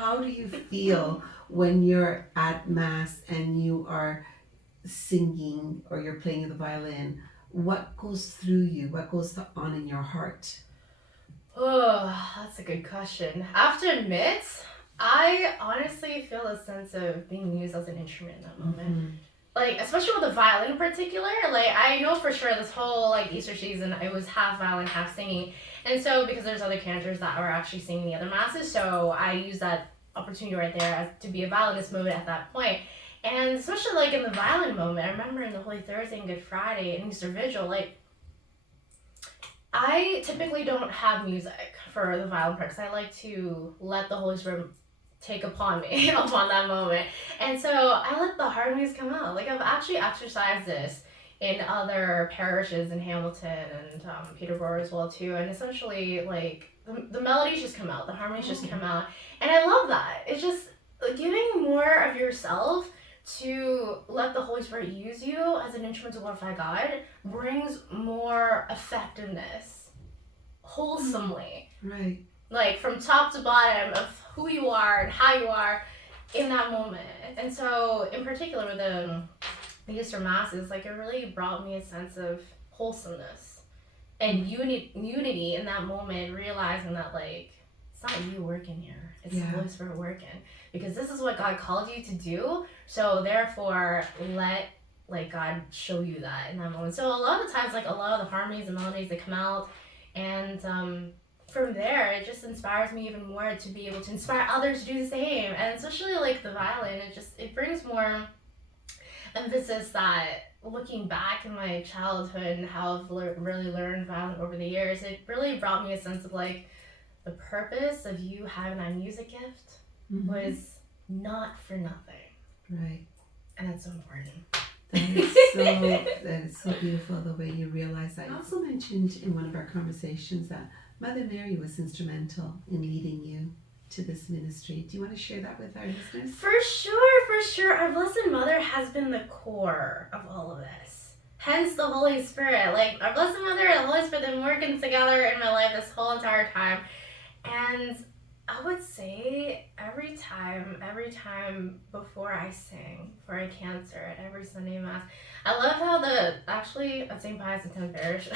how do you feel when you're at mass and you are singing or you're playing the violin? What goes through you? What goes on in your heart? Oh, that's a good question. I have to admit, I honestly feel a sense of being used as an instrument in that moment. Mm-hmm. Like, especially with the violin in particular, like, I know for sure this whole, like, Easter season, it was half violin, half singing. And so, because there's other cantors that are actually singing the other masses, so I use that opportunity right there to be a violinist moment at that point. And especially, like, in the violin moment, I remember in the Holy Thursday and Good Friday and Easter Vigil, like, I typically don't have music for the violin part because I like to let the Holy Spirit take upon me upon that moment. And so I let the harmonies come out. Like I've actually exercised this in other parishes in Hamilton and Peterborough as well too. And essentially like the melodies just come out, the harmonies just come out. And I love that. It's just like, giving more of yourself to let the Holy Spirit use you as an instrument to glorify God brings more effectiveness wholesomely, Right. like from top to bottom of who you are and how you are in that moment. And so, in particular, with the Easter Masses, like it really brought me a sense of wholesomeness and unity in that moment, realizing that like it's not you working here, it's the Holy Spirit working, because this is what God called you to do. So therefore, let like God show you that in that moment. So a lot of the times, like a lot of the harmonies and melodies that come out, and from there, it just inspires me even more to be able to inspire others to do the same. And especially like the violin, it brings more emphasis that looking back in my childhood and how I've really learned violin over the years, it really brought me a sense of like the purpose of you having that music gift was not for nothing. Right. And that's so important. That is so beautiful the way you realize that. I also mentioned in one of our conversations that Mother Mary was instrumental in leading you to this ministry. Do you want to share that with our listeners? For sure. Our Blessed Mother has been the core of all of this. Hence the Holy Spirit. Like our Blessed Mother and the Holy Spirit have been working together in my life this whole entire time. And I would say every time before I sing, before I cancer at every Sunday Mass, I love how actually at St. Pius X Parish,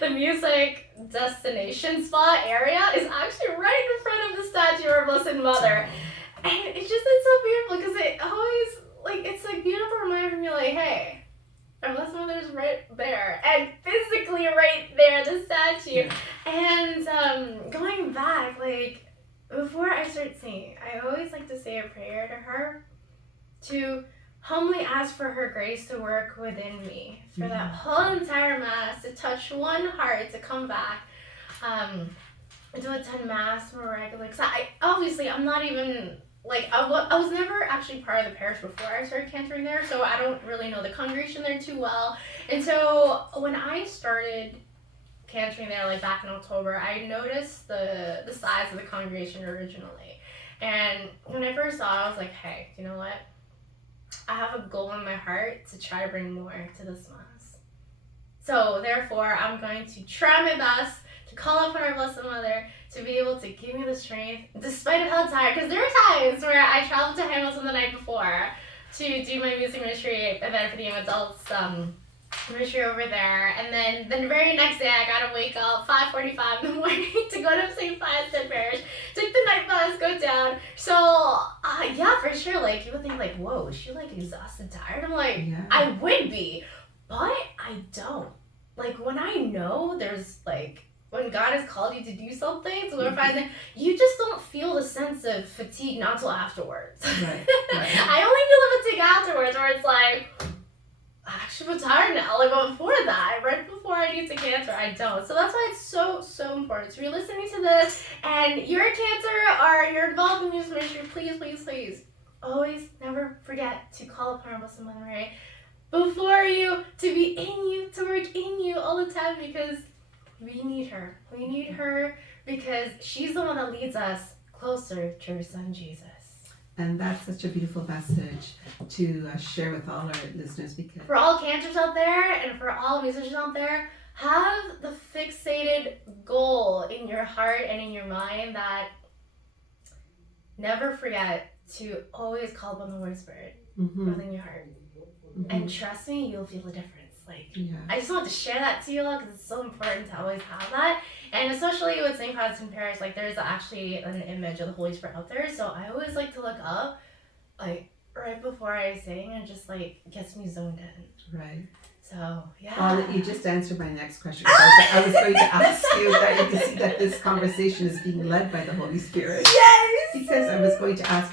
the music destination spot area is actually right in front of the statue of our Blessed Mother. And it's so beautiful because it always, like, it's like beautiful reminder for me, like, hey, our Blessed Mother's right there, and physically right there, the statue. And going back, like, before I start singing, I always like to say a prayer to her to humbly ask for her grace to work within me for that whole entire Mass, to touch one heart, to come back, to attend Mass more regularly. Because I'm not even, like, I was never actually part of the parish before I started cantering there, so I don't really know the congregation there too well. And so when I started cantering there, like back in October, I noticed the size of the congregation originally. And when I first saw it, I was like, hey, you know what? I have a goal in my heart to try to bring more to this Mass. So therefore, I'm going to try my best to call upon our Blessed Mother to be able to give me the strength, despite of how tired, because there are times where I traveled to Hamilton the night before to do my music ministry event for the young adults ministry over there, and then the very next day I gotta wake up 5:45 in the morning to go to St. Pius X Parish, take the night bus, go down. So yeah, for sure, like you would think like, whoa, is she like exhausted, tired? I'm like, I would be, but I don't. Like when I know there's like, when God has called you to do something, to glorify Him, you just don't feel the sense of fatigue not till afterwards. Right. I only feel the fatigue afterwards, where it's like, I actually feel tired now. Like before that, right before I need to cancer, I don't. So that's why it's so important. So if you're listening to this and you're a cancer or you're involved in youth ministry, please, always never forget to call upon our Blessed Mother Mary before you, to be in you, to work in you all the time, because we need her. We need her because she's the one that leads us closer to her Son Jesus. And that's such a beautiful message to share with all our listeners, because for all cancers out there and for all musicians out there, have the fixated goal in your heart and in your mind that never forget to always call upon the Holy Spirit Mm-hmm. within your heart. And trust me, you'll feel the difference. Like, Yeah. I just want to share that to you all because it's so important to always have that. And especially with St. Francis in Paris, like, there's actually an image of the Holy Spirit out there. So I always like to look up, like, right before I sing, and just, like, gets me zoned in. Right. So, yeah. Well, you just answered my next question. I was going to ask you that you can see that this conversation is being led by the Holy Spirit. Yes! Because I was going to ask you